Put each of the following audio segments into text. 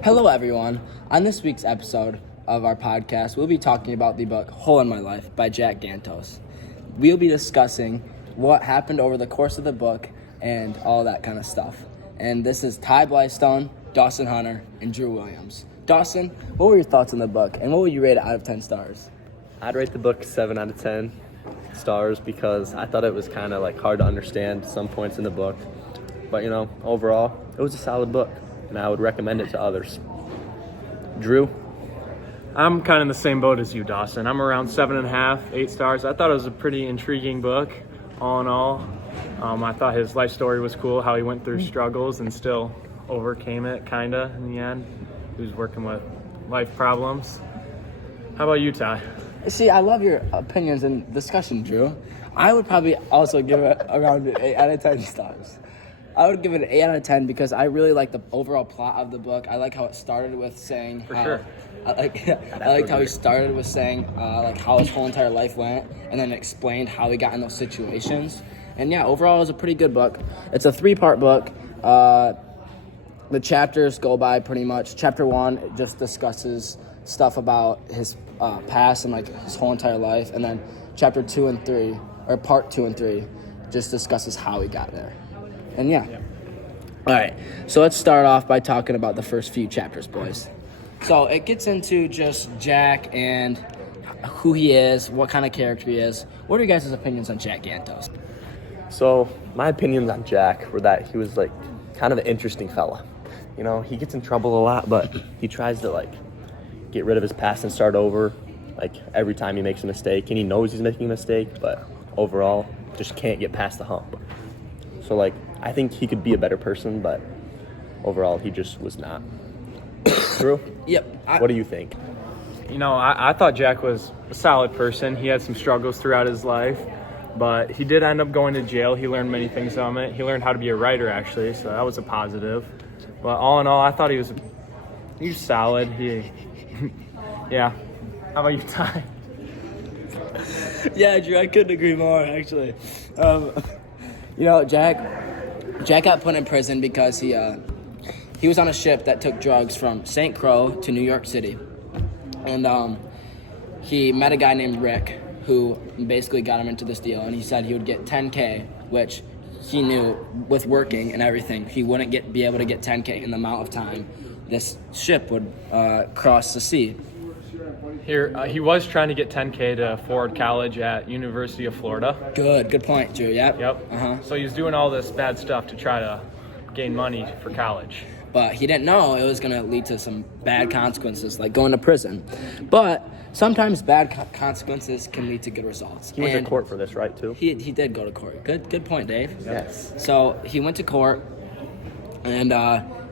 Hello, everyone. On this week's episode of our podcast, we'll be talking about the book Hole in My Life by Jack Gantos. We'll be discussing what happened over the course of the book and all that kind of stuff. And this is Ty Blystone, Dawson Hunter, and Drew Williams. Dawson, what were your thoughts on the book, and what would you rate it out of 10 stars? I'd rate the book 7 out of 10 stars because I thought it was kind of like hard to understand some points in the book. But, overall, it was a solid book, and I would recommend it to others. Drew? I'm kind of in the same boat as you, Dawson. I'm around 7.5, 8 stars. I thought it was a pretty intriguing book, all in all. I thought his life story was cool, how he went through struggles and still overcame it, kind of, in the end. He was working with life problems. How about you, Ty? See, I love your opinions and discussion, Drew. I would probably also give it around an 8 out of 10 stars. I would give it an 8 out of 10 because I really like the overall plot of the book. I like how it started with saying sure. I liked how he started with saying how his whole entire life went, and then explained how he got in those situations. And yeah, overall, it was a pretty good book. It's a 3-part book. The chapters go by pretty much. Chapter 1 just discusses stuff about his past and his whole entire life, and then chapter 2 and 3, or part 2 and 3, just discusses how he got there. And yeah. All right, so let's start off by talking about the first few chapters, boys. So it gets into just Jack and who he is, what kind of character he is. What are your guys' opinions on Jack Gantos? So, my opinions on Jack were that he was, kind of an interesting fella. He gets in trouble a lot, but he tries to, get rid of his past and start over, every time he makes a mistake. And he knows he's making a mistake, but overall, just can't get past the hump. So, I think he could be a better person, but overall, he just was not. Drew? Yep. What do you think? I thought Jack was a solid person. He had some struggles throughout his life, but he did end up going to jail. He learned many things from it. He learned how to be a writer, actually, so that was a positive. But all in all, I thought he was solid. Yeah. How about you, Ty? Yeah, Drew, I couldn't agree more, actually. Jack got put in prison because he was on a ship that took drugs from St. Croix to New York City. And he met a guy named Rick who basically got him into this deal, and he said he would get $10K, which he knew with working and everything, he wouldn't be able to get $10K in the amount of time this ship would cross the sea. Here, he was trying to get $10K to Ford College at University of Florida. Good point, Drew. Yep. Yep. So he was doing all this bad stuff to try to gain money for college. But he didn't know it was going to lead to some bad consequences, like going to prison. But sometimes bad consequences can lead to good results. He went to court for this, right, too? He did go to court. Good point, Dave. Yes. So he went to court, and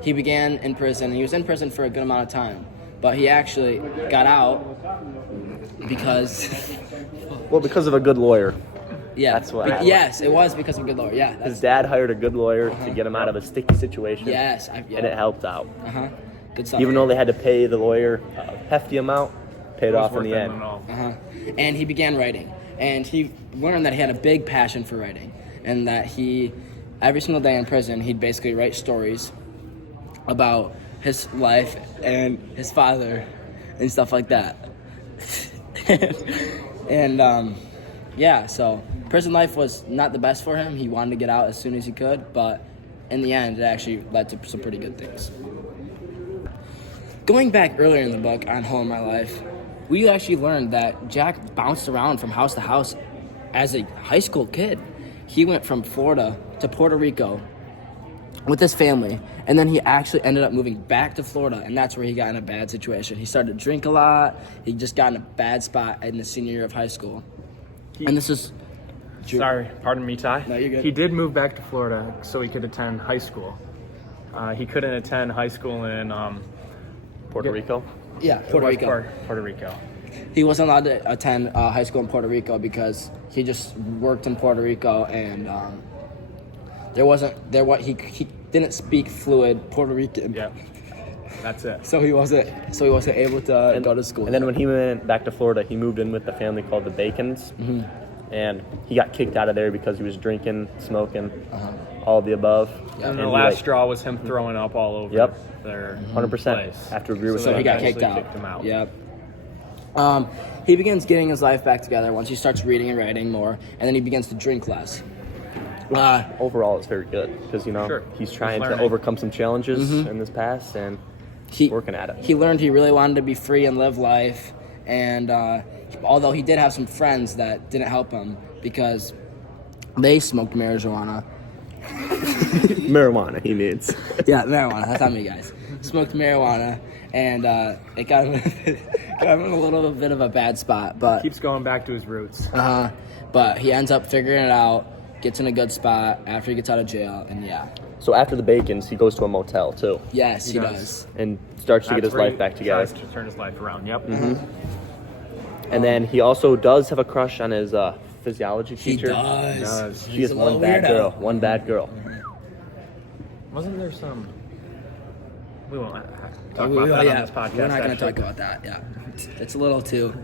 he began in prison. He was in prison for a good amount of time. But he actually got out because... Well, because of a good lawyer. Yeah. That's what happened. Yes, it was because of a good lawyer. Yeah. His dad hired a good lawyer to get him out of a sticky situation. Yes. And it helped out. Good stuff. Even though they had to pay the lawyer a hefty amount, paid off in the end. And he began writing. And he learned that he had a big passion for writing. And that every single day in prison, he'd basically write stories about his life and his father and stuff like that. And so prison life was not the best for him. He wanted to get out as soon as he could, but in the end, it actually led to some pretty good things. Going back earlier in the book on Hole in My Life, we actually learned that Jack bounced around from house to house as a high school kid. He went from Florida to Puerto Rico with his family, and then he actually ended up moving back to Florida, and that's where he got in a bad situation. He started to drink a lot. He just got in a bad spot in the senior year of high school. And this is... Sorry, pardon me, Ty. No, you're good. He did move back to Florida so he could attend high school. He couldn't attend high school in... Puerto Rico? Yeah, Puerto Rico. Puerto Rico. He wasn't allowed to attend high school in Puerto Rico because he just worked in Puerto Rico, and he didn't speak fluid Puerto Rican. Yeah, that's it. So he wasn't able to go to school. And then when he went back to Florida, he moved in with a family called the Bacons. Mm-hmm. And he got kicked out of there because he was drinking, smoking, all of the above. And the last straw was him throwing up all over. Yep. their 100%. place. I have to agree with So that. he got eventually kicked out. kicked him out. Yep. He begins getting his life back together once he starts reading and writing more, and then he begins to drink less. Overall, it's very good because Sure. he's trying to learning. overcome some challenges in this past and He working at it. He learned he really wanted to be free and live life, and although he did have some friends that didn't help him because they smoked marijuana. Marijuana, he needs. Yeah, marijuana. That's not me, guys. Smoked marijuana, and it got him, got him in a little bit of a bad spot. But Keeps going back to his roots. but he ends up figuring it out, gets in a good spot after he gets out of jail, and yeah. So after the Bacons, he goes to a motel too Yes, he does. does. and starts to get That's his where life he back together. tries to turn his life around. Yep. And then he also does have a crush on his physiology He teacher. does. She is one bad girl. One bad girl. Wasn't there some? We won't talk Oh, about that on this podcast. We're not going to actually. talk about that. Yeah, it's a little too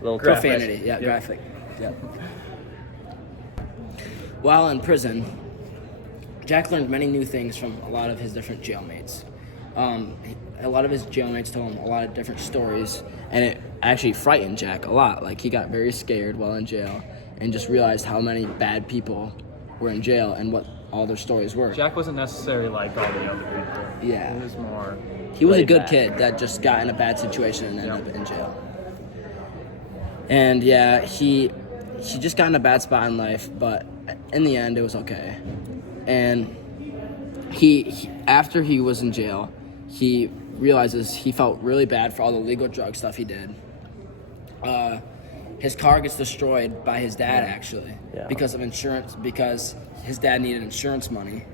Little Graphic. profanity. Yeah, Yep. graphic. Yeah. While in prison, Jack learned many new things from a lot of his different jailmates. A lot of his jailmates told him a lot of different stories, and it actually frightened Jack a lot. Like, he got very scared while in jail and just realized how many bad people were in jail and what all their stories were. Jack wasn't necessarily like all the other people. Yeah. He was more. He was a laid good back. kid that just got in a bad situation and ended Yep. up in jail. And yeah, he just got in a bad spot in life, but in the end, it was okay. And he after he was in jail, he realizes he felt really bad for all the legal drug stuff he did. His car gets destroyed by his dad, actually, Yeah. because of insurance, because his dad needed insurance money.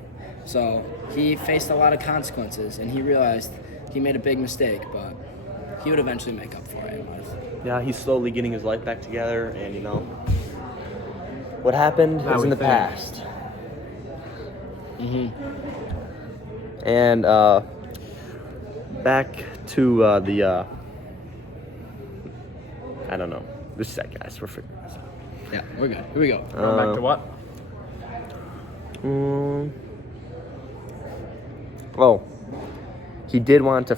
So he faced a lot of consequences, and he realized he made a big mistake, but he would eventually make up for it in life. Yeah, he's slowly getting his life back together, and what happened How is we in the think. past. And back to the. I don't know. Just a sec, guys. We're figuring this out. Yeah, we're good. Here we go. Going back to what? Oh, he did want to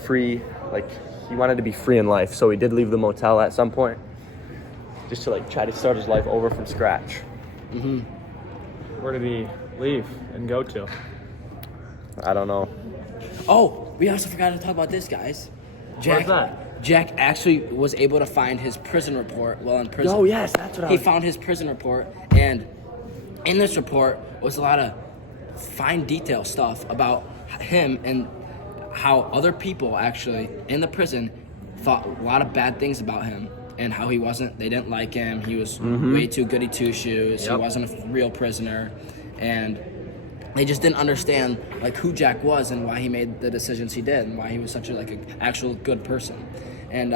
he wanted to be free in life, so he did leave the motel at some point, just to try to start his life over from scratch. Where did he leave and go to? I don't know. Oh, we also forgot to talk about this, guys. Where's that? Jack actually was able to find his prison report while in prison. Oh, yes, that's what I He was- found his prison report, and in this report was a lot of fine detail stuff about him and how other people actually in the prison thought a lot of bad things about him and how they didn't like him. He was way too goody two-shoes. He Yep. wasn't a real prisoner, and they just didn't understand who Jack was and why he made the decisions he did and why he was such an actual good person. And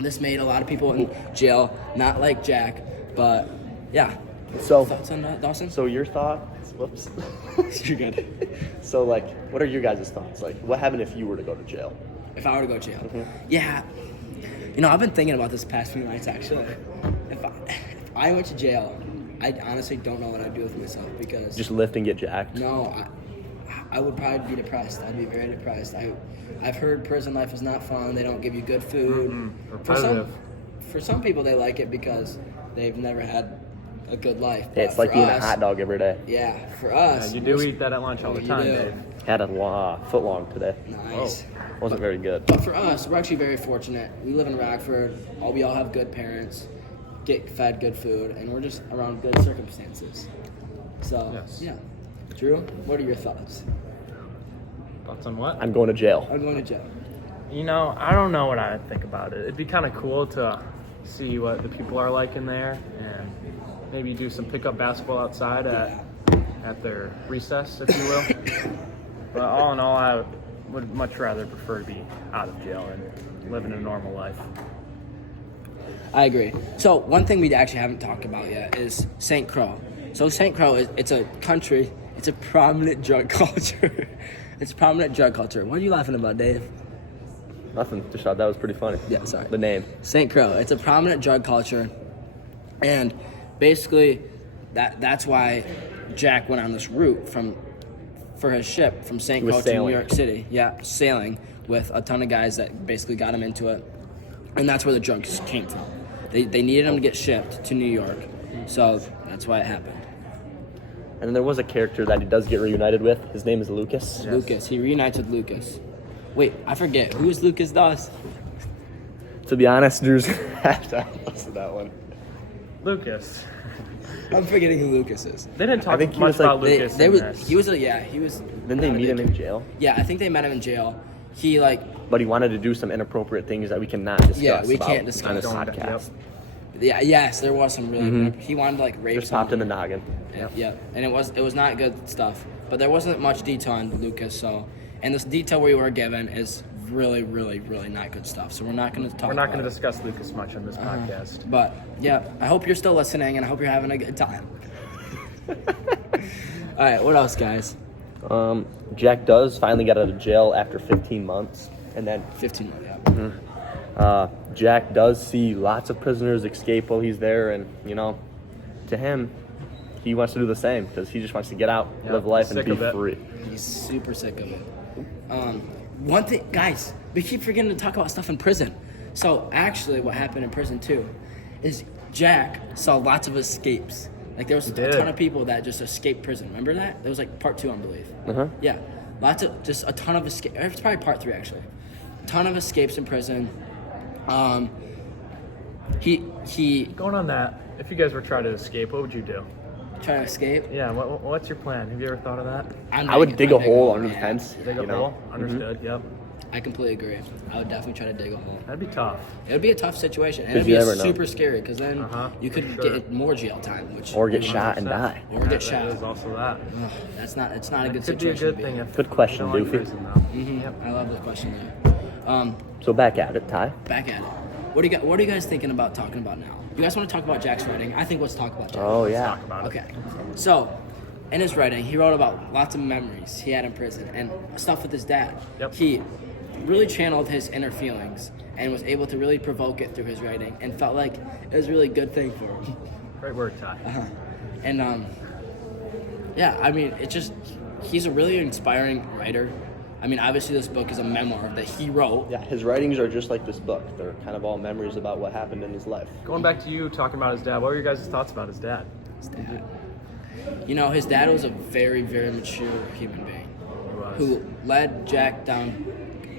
this made a lot of people in jail not like Jack, but yeah. So, Thoughts on that, Dawson? so your thoughts? Whoops. You're good. So, what are your guys' thoughts? What happened if you were to go to jail? If I were to go to jail, yeah. I've been thinking about this past few nights actually. If I went to jail, I honestly don't know what I'd do with myself because Just lift and get jacked? no, I would probably be depressed. I'd be very depressed. I've heard prison life is not fun. They don't give you good food. Repetitive. For some people, they like it because they've never had a good life. Hey, it's But like for eating us- a hot dog every day. Yeah, for us. You do eat that at lunch all the You time, do. Dave. Had a foot long today. Nice. Wasn't very good. But for us, we're actually very fortunate. We live in Rockford. We all have good parents, get fed good food, and we're just around good circumstances. So, Yes. yeah. Drew, what are your thoughts? Thoughts on what? I'm going to jail. I'm going to jail. I don't know what I'd think about it. It'd be kind of cool to see what the people are like in there and maybe do some pickup basketball outside at their recess, if you will. But all in all, I would much rather prefer to be out of jail and living a normal life. I agree. So one thing we actually haven't talked about yet is St. Croix. So St. Croix it's a country. It's a prominent drug culture. It's prominent drug culture. What are you laughing about, Dave? Nothing. Just thought that was pretty funny. Yeah, sorry. The name. St. Croix. It's a prominent drug culture, and basically that's why Jack went on this route from for his ship from St. He was Croix to New sailing. York City. Yeah, sailing with a ton of guys that basically got him into it. And that's where the drugs came from. They needed him to get shipped to New York. So that's why it happened. And then there was a character that he does get reunited with. His name is Lucas. Lucas. He reunites with Lucas. Wait, I forget. Who is Lucas Doss? To be honest, Drew's gonna have to listen to that one. Lucas. I'm forgetting who Lucas is. They didn't talk think he much was, like, about Lucas in this. He was he was. Didn't they meet him in jail? Yeah, I think they met him in jail. He But he wanted to do some inappropriate things that we cannot discuss. Yeah, we about can't discuss. on this Don't- podcast. yes, there was some really. He wanted to like rape. Just popped in the someone. noggin. Yeah, and it was not good stuff. But there wasn't much detail on Lucas, so and this detail we were given is really, really, really not good stuff. So we're not going to talk. We're not going about to discuss Lucas much on this it. podcast. But yeah, I hope you're still listening, and I hope you're having a good time. All right, what else, guys? Jack does finally get out of jail after 15 months. And then 15. Yeah. Jack does see lots of prisoners escape while he's there. And, you know, to him, he wants to do the same because he just wants to get out, Yeah, live life, and sick be of it. free. He's super sick of it. One thing, guys, we keep forgetting to talk about stuff in prison. So actually, what happened in prison too, is Jack saw lots of escapes. Like there was a did. ton of people that just escaped prison. Remember that? It was like part 2, I believe. Yeah, just a ton of escapes. It's probably part 3 actually. Ton of escapes in prison. He Going on that, if you guys were trying to escape, what would you do? tried to escape. Yeah, what's your plan? Have you ever thought of that? I would dig a hole under the fence. Dig a you know? hole? Understood, yep. I completely agree. I would definitely try to dig a hole. That'd be tough. It would be a tough situation, and 'Cause it'd be you never know. super scary because then you could sure. get more jail time, which Or get shot and 100%. die. Or get That shot. is also that. It's not a good Could be a situation. good to be thing in. if Good question, you don't like Doofy. prison, though. I love the question there. So back at it, Ty. Back at it. What are you guys thinking about talking about now? You guys want to talk about Jack's writing? I think let's talk about Jack. Oh, yeah. Talk about it. Okay. So, in his writing, he wrote about lots of memories he had in prison and stuff with his dad. Yep. He really channeled his inner feelings and was able to really provoke it through his writing and felt like it was a really good thing for him. Great work, Ty. And yeah, I mean, he's a really inspiring writer. I mean, obviously this book is a memoir that he wrote. Yeah, his writings are just like this book. They're kind of all memories about what happened in his life. Going back to you talking about his dad, what were your guys' thoughts about his dad? His dad. You know, his dad was a very, very mature human being He was. who led Jack down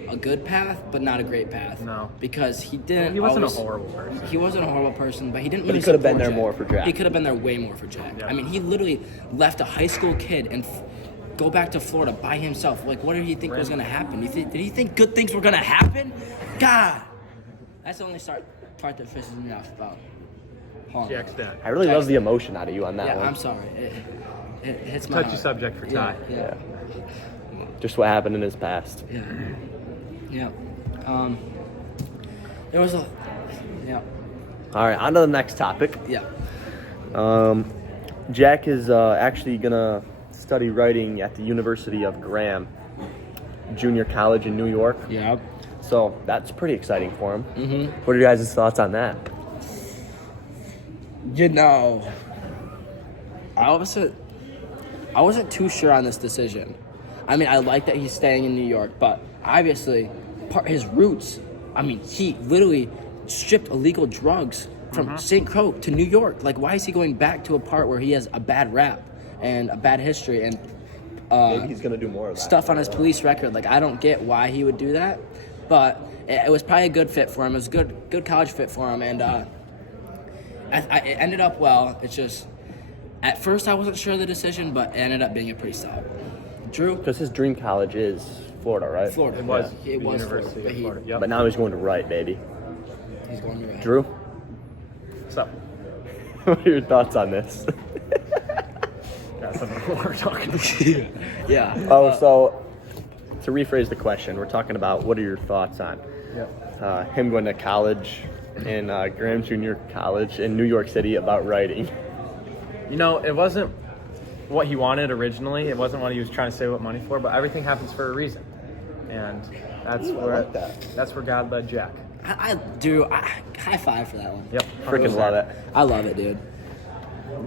a good path, but not a great path. No. Because he didn't. He wasn't always, a horrible person. He wasn't a horrible person, but he didn't But really he could have been support there more for Jack. He could have been there way more for Jack. Yeah. I mean, he literally left a high school kid and go back to Florida by himself. Like, what did he think was going to happen? Did he think good things were going to happen? God! That's the only part that pisses me off about Holland. Jack's dad. I really love the emotion out of you on that Yeah, one. I'm sorry. It hits my Touchy heart. subject for Ty. Yeah. Just what happened in his past. Yeah. Yeah. There was a. Yeah. All right, on to the next topic. Yeah. Jack is actually going to study writing at the University of Graham Junior College in New York. Yeah. So that's pretty exciting for him. What are your guys' thoughts on that? You know, I wasn't too sure on this decision. I mean, I like that he's staying in New York, but obviously, his roots. I mean, he literally shipped illegal drugs from St. Croix to New York. Like, why is he going back to a part where he has a bad rap and a bad history and Maybe he's going to do more of that. stuff on his police record? Like, I don't get why he would do that, but it was probably a good fit for him. It was a good college fit for him, and it ended up well. It's just, at first I wasn't sure of the decision, but it ended up being a pretty solid. Drew? Because his dream college is Florida, right? Florida. It was. Yeah, it the was University Florida, of Florida. Yep. But now he's going to write, baby. he's going to write. Drew, What's up? what are your thoughts on this? That's what we're talking about. Yeah. So to rephrase the question, we're talking about what are your thoughts on him going to college in Graham Junior College in New York City about writing? You know, it wasn't what he wanted originally. It wasn't what he was trying to save up money for, but everything happens for a reason. And that's Ooh, I where like that. that's where God led Jack. I do. High five for that one. Yep. Freaking love it. I love it, dude.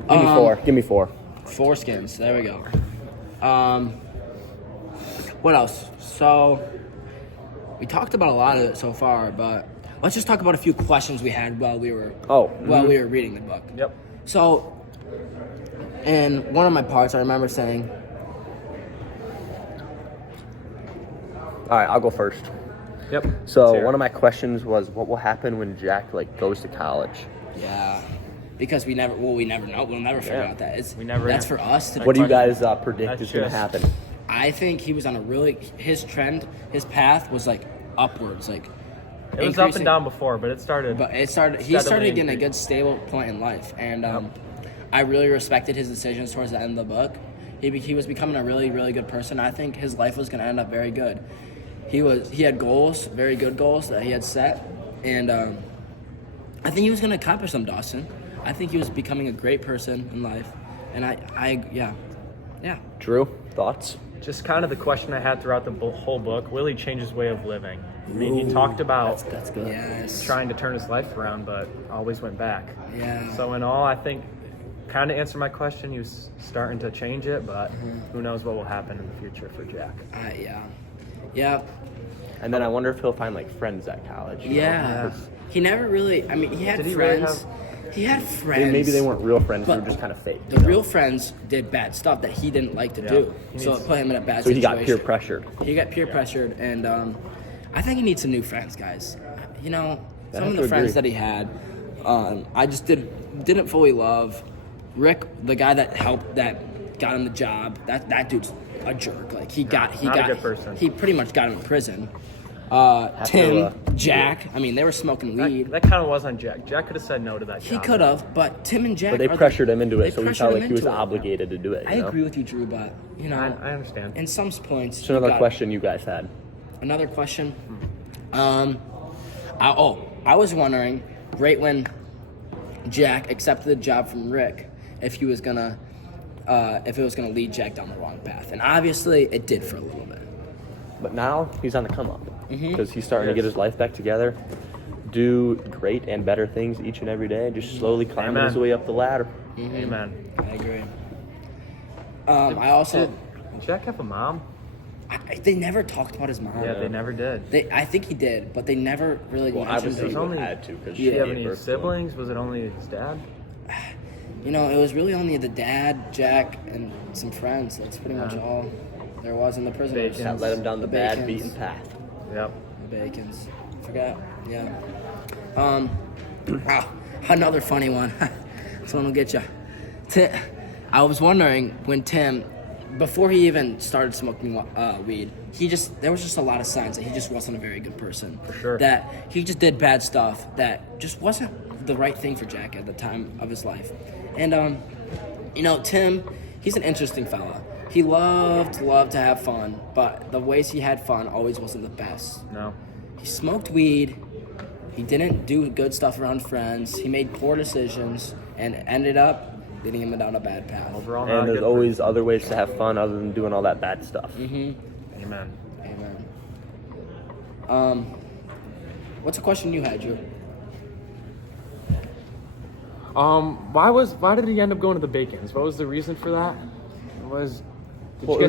Give me four. Give me four. 4 skins. There we go. What else? So we talked about a lot of it so far, but let's just talk about a few questions we had while we were we were reading the book. Yep. So in one of my parts, I remember saying, All right, I'll go first. Yep. So Let's hear one it. of my questions was, what will happen when Jack goes to college? yeah, because we never know. We'll never figure Yeah. out that. It's, We never That's know. for us to. What do you determine. guys predict That's is going to just- happen? I think he was on a really his path was like upwards, like It was up increasing. and down before, but it started. But he started steadily getting a increasing. good stable point in life, and I really respected his decisions towards the end of the book. He was becoming a really, really good person. I think his life was going to end up very good. He had goals, very good goals that he had set, and I think he was going to accomplish them, Dawson. I think he was becoming a great person in life, and yeah. Drew, thoughts? Just kind of the question I had throughout the whole book. Will he change his way of living? I mean, he talked about That's good. Yes. trying to turn his life around, but always went back. Yeah. So in all, I think kind of answered my question. He was starting to change it, but who knows what will happen in the future for Jack. Yeah. And then I wonder if he'll find friends at college. you know? Yeah. 'Cause He never really. I mean, he had Did he really friends. He had friends. maybe they weren't real friends, they But were just kind of fake. The real friends did bad stuff that he didn't like to do, He so needs- it put him in a bad So he situation. got peer pressured. He got peer pressured, and I think he needs some new friends, guys. You know, I some have of the to friends agree. that he had, I just didn't fully love. Rick, the guy that got him the job, that dude's a jerk. Like he not a good person. He pretty much got him in prison. to, Tim, Jack. I mean, they were smoking weed. That kind of was on Jack. Jack could have said no to that He job. could have, but Tim and Jack. But they are pressured him into they it, so he pressured felt him like he was into it. obligated to do it. I you know? agree with you, Drew, but you know, I understand. in some points. So you another got- question you guys had. Another question. I was wondering, right when Jack accepted the job from Rick, if it was gonna lead Jack down the wrong path, and obviously it did for a little bit. But now he's on the come up Mm-hmm. because he's starting to get his life back together, do great and better things each and every day, just slowly climbing Amen. his way up the ladder. Amen. I agree. I also, Did Jack have a mom? they never talked about his mom. Yeah, they never did. I think he did, but they never really Well, mentioned obviously it. he only- had to because Did he have any siblings? Was it only his dad? You know, it was really only the dad, Jack, and some friends. That's pretty much all there was in the prison. Bacon. That led him down the bad Bacons. beaten path. Yep. The Bacons. Forgot. Yeah. Another funny one. This one will get you. I was wondering when Tim, before he even started smoking weed, there was just a lot of signs that he just wasn't a very good person. For sure. That he just did bad stuff that just wasn't the right thing for Jack at the time of his life. And you know, Tim, he's an interesting fella. He loved to have fun, but the ways he had fun always wasn't the best. No. He smoked weed. He didn't do good stuff around friends. He made poor decisions and ended up leading him down a bad path. Overall, not a And there's good always other ways to have fun other than doing all that bad stuff. person. Amen. Amen. What's a question you had, Drew? Why did he end up going to the Bacons? What was the reason for that? Did Well, you it guys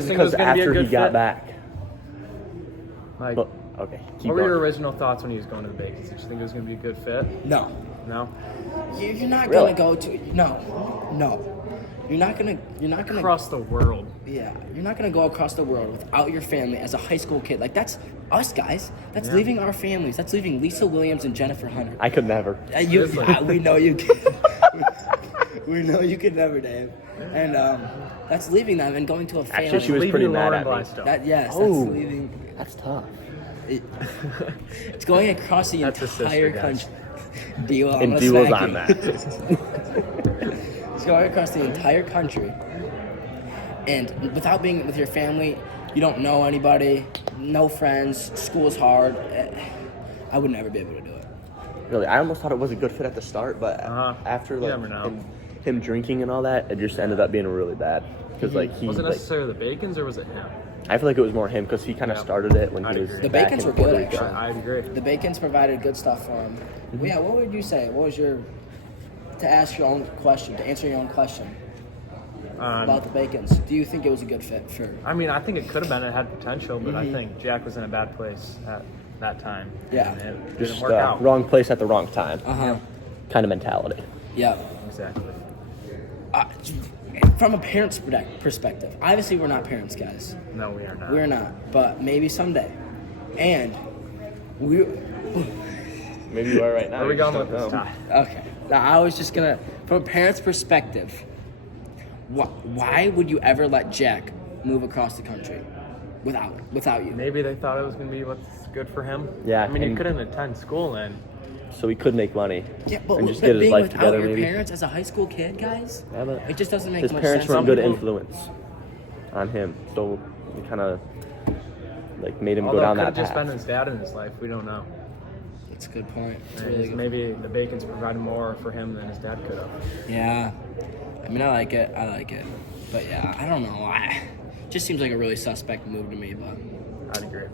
was think it was because going to be a after good he got fit? back. Like, But, okay, keep what were your going. original thoughts when he was going to the Bacons? Did you think it was going to be a good fit? No. No. You're not Really? gonna go to no. You're not gonna Across the world. Yeah, you're not gonna go across the world without your family as a high school kid. Like that's us guys. That's Yeah. leaving our families. That's leaving Lisa Williams and Jennifer Hunter. I could never. We know you can. We know you could never, Dave. And that's leaving them and going to a family. Actually, she was Leaving pretty mad Lauren at me. Blastow. That's Oh. leaving. That's tough. It's going across the That's a sister, entire guys. country. D-Will, I'm And gonna D was smack on you. that. It's going across the entire country. And without being with your family, you don't know anybody, no friends, school's hard. I would never be able to do it. Really, I almost thought it was a good fit at the start, but after You never know. him drinking and all that, it just ended up being really bad. Because he, Was it like, necessarily the Bacons or was it him? I feel like it was more him because he kind of Yeah. started it when I'd he was agree. The back Bacons in were good, Puerto Rico. actually. I agree. The Bacons provided good stuff for him. Well, yeah, what would you say? What was your, to answer your own question? about the Bacons. Do you think it was a good fit for? I mean, I think it could have been. It had potential, but I think Jack was in a bad place at that time. Yeah. And it Just didn't work out. wrong place at the wrong time. Uh-huh. Kind of mentality. Yeah. Exactly. From a parent's perspective, obviously we're not parents, guys. No, we are not. We're not, but maybe someday. And we. Maybe you are right now. Where are we you going just with this, don't know. Ty? Okay. Now I was just gonna, from a parent's perspective, why would you ever let Jack move across the country without you? Maybe they thought it was going to be what's good for him. Yeah, I mean, he and- couldn't attend school then. So he could make money. Yeah, but, and just but get his being life without together, your maybe. parents as a high school kid, guys, Yeah, but it just doesn't make his much parents sense. were a Some good people- influence on him, so it kind of like made him Although go down it could that have just path. been his dad in his life. We don't know. That's a good point. It's And really good. maybe the Bacons provided more for him than his dad could have. Yeah. I mean, I like it. But yeah, I don't know. It just seems like a really suspect move to me. But I'd agree.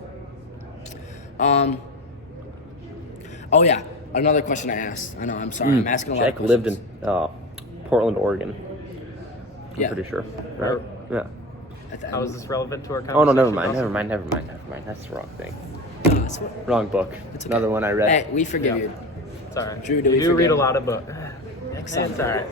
oh yeah, another question I asked. I know. I'm sorry. I'm asking a lot. Jack of lived questions. in Portland, Oregon. I'm Yeah. pretty sure. Where- Right? Yeah. At the How is end. this relevant to our conversation? Oh no, never mind, Dawson? never mind. That's the wrong thing. It's okay. Wrong book. It's okay. Another one I read. Hey, we forgive Yeah. you. It's all right. Drew, do you we do read forget a him? lot of books. Next It's time.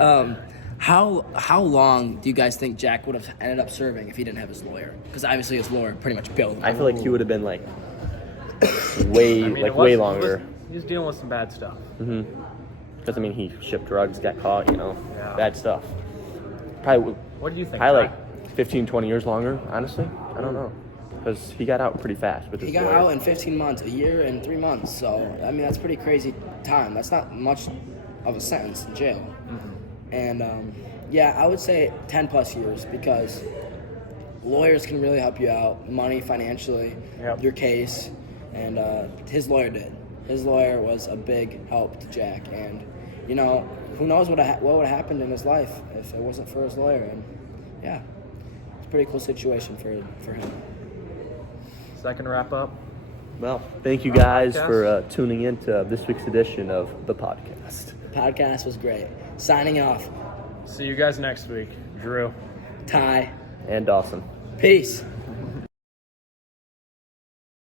all right. How long do you guys think Jack would have ended up serving if he didn't have his lawyer? Because obviously his lawyer pretty much bailed him I out. feel like he would have been like way I mean, it way was- longer. He was dealing with some bad stuff. Because I mean, he shipped drugs, got caught, Yeah. bad stuff. Probably, What do you think? probably Ty? like 15, 20 years longer. Honestly, I don't know, because he got out pretty fast with He his got lawyer. out in 15 months, a year and 3 months. So, I mean, that's pretty crazy time. That's not much of a sentence in jail. And, yeah, I would say 10 plus years because lawyers can really help you out, money, financially, Yep. your case. And his lawyer did. His lawyer was a big help to Jack. And, who knows what would have happened in his life if it wasn't for his lawyer. And, yeah, it's a pretty cool situation for him. Is that gonna wrap up? Well, thank you guys Podcast. for tuning in to this week's edition of the podcast. Podcast was great. Signing off. See you guys next week. Drew. Ty. And Dawson. Peace.